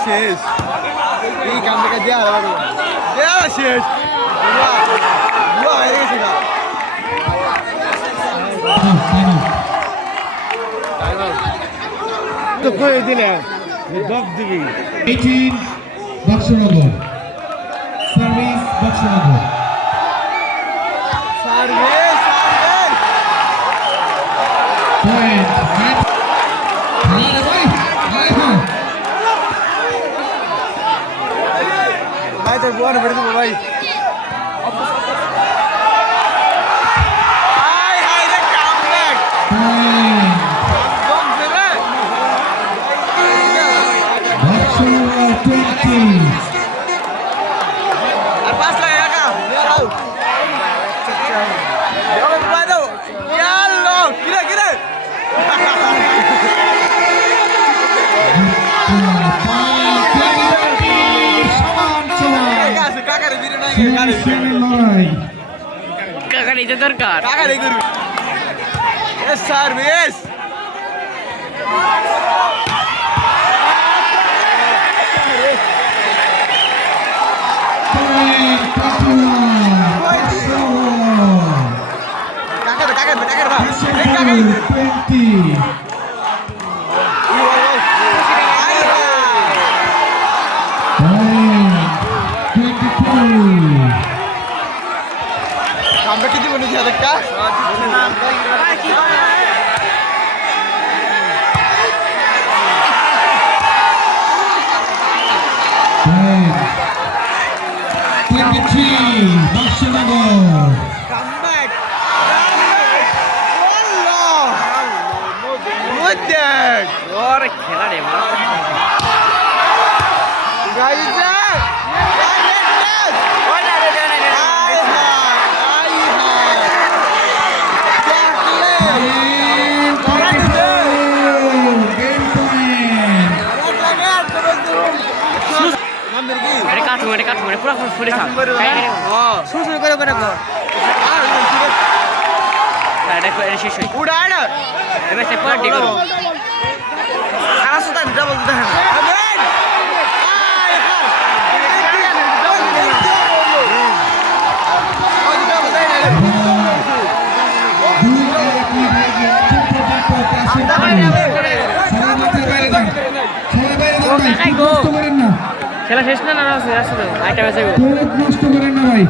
শেষ এই কাম থেকে দেয়া হবে দেয়া শেষ বুয়া বুয়া হয়ে গেছে না তো কই দিলে দব দিবি 18 বক্সনগর সার্ভিস বক্সনগর সার্ভিস পয়েন্ট ম্যাচ খেলা ভাই ভাই তোর বুয়া না বেড়ে দেবো ভাই আর পাঁচ লাখ টাকা কিরে কিরে কাকার এটা দরকার সার্ভিস আমরা কি দিব নাকি একটা ওরে খেলা রে এটা কাটু পুরো ফুড়ে থাক শুরু করে করে এটা শেষ হই উড়া না এবার সে পর দিগো খারাপ সুতা ডাবল দিতে হয় খেলা শেষ না আছে আইটা বেঁচে নষ্ট করেন না ভাই।